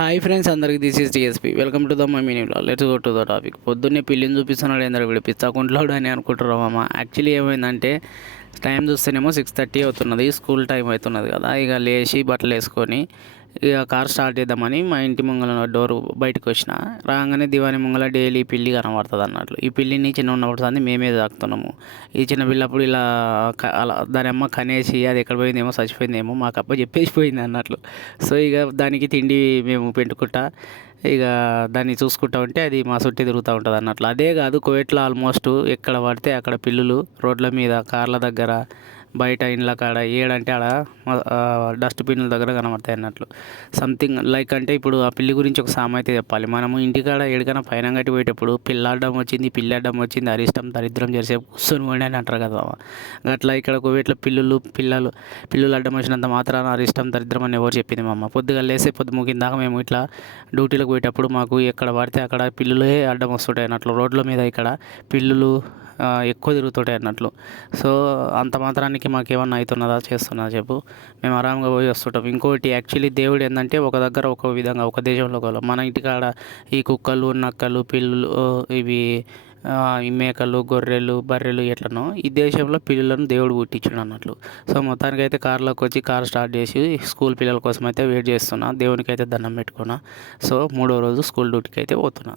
Hi friends, అందరికి this is tsp. Welcome to the my mini vlog. Let's go to the topic. పొద్దున్నే పిల్లిని చూపిస్తున్నాడు, ఏందో వీడు పిచ్చాకుంట్లాడు అని అనుకుంటారు మామ. యాక్చువల్లీ ఏమైందంటే టైం చూస్తేనేమో 6:30 అవుతున్నది, స్కూల్ టైం అవుతున్నది కదా. ఇక లేచి బట్టలు వేసుకొని ఇక కార్ స్టార్ట్ చేద్దామని మా ఇంటి ముంగల డోర్ బయటకు వచ్చిన. రాగానే దివాని ముంగల డైలీ పిల్లి కనబడుతుంది అన్నట్లు. ఈ పిల్లిని చిన్న ఉన్నప్పుడు సంది మేమే తాకుతున్నాము. ఈ చిన్న పిల్లప్పుడు ఇలా అలా దాని అమ్మ కనేసి అది ఎక్కడ పోయిందేమో, చచ్చిపోయిందేమో మాకు అప్ప చెప్పేసిపోయింది అన్నట్లు. సో ఇక దానికి తిండి మేము పెట్టుకుంటా ఇక దాన్ని చూసుకుంటా ఉంటే అది మా చుట్టూ తిరుగుతూ ఉంటుంది అన్నట్లు. అదే కాదు, కోవిట్లో ఆల్మోస్ట్ ఎక్కడ పడితే అక్కడ పిల్లులు రోడ్ల మీద, కార్ల దగ్గర, బయట ఇండ్ల కాడ, ఏడంటే ఆడ డస్ట్బిన్ల దగ్గర కనబడతాయి అన్నట్లు. సంథింగ్ లైక్ అంటే ఇప్పుడు ఆ పిల్లి గురించి ఒక సామెత చెప్పాలి. మనము ఇంటికాడ ఏడికైనా పైన కట్టి పోయేటప్పుడు పిల్లాడ్డం వచ్చింది, పిల్లి అడ్డం వచ్చింది, అరిష్టం దరిద్రం చేసే కూర్చొని పోండి అని అంటారు కదా. అట్లా ఇక్కడ కోవిట్లో పిల్లులు అడ్డం వచ్చినంత మాత్రాన అరిష్టం దరిద్రం అని ఎవరు చెప్పింది మా అమ్మ. పొద్దుగా లేసే పొద్దు ముగిన దాకా మేము ఇట్లా డ్యూటీలకు పోయేటప్పుడు మాకు ఎక్కడ పడితే అక్కడ పిల్లులే అడ్డం వస్తుంటాయి అన్నట్లు. రోడ్ల మీద ఇక్కడ పిల్లులు ఎక్కువ తిరుగుతుంటాయి అన్నట్లు. సో అంత మాత్రానికి మాకేమన్నా అవుతున్నదా, చేస్తున్నదా చెప్పు. మేము ఆరాంగా పోయి వస్తుంటాం. ఇంకోటి యాక్చువల్లీ దేవుడు ఏంటంటే ఒక దగ్గర ఒక విధంగా, ఒక దేశంలో ఒక మన ఇంటికాడ ఈ కుక్కలు, నక్కలు, పిల్లులు, ఇవి ఈ మేకలు, గొర్రెలు, బర్రెలు ఎట్లనో ఈ దేశంలో పిల్లులను దేవుడు పుట్టించాడు అన్నట్లు. సో మొత్తానికి అయితే కార్లోకి వచ్చి కార్ స్టార్ట్ చేసి స్కూల్ పిల్లల కోసం అయితే వెయిట్ చేస్తున్నా. దేవునికి అయితే దండం పెట్టుకున్నా. సో 3వ రోజు స్కూల్ డ్యూటీకి అయితే పోతున్నా.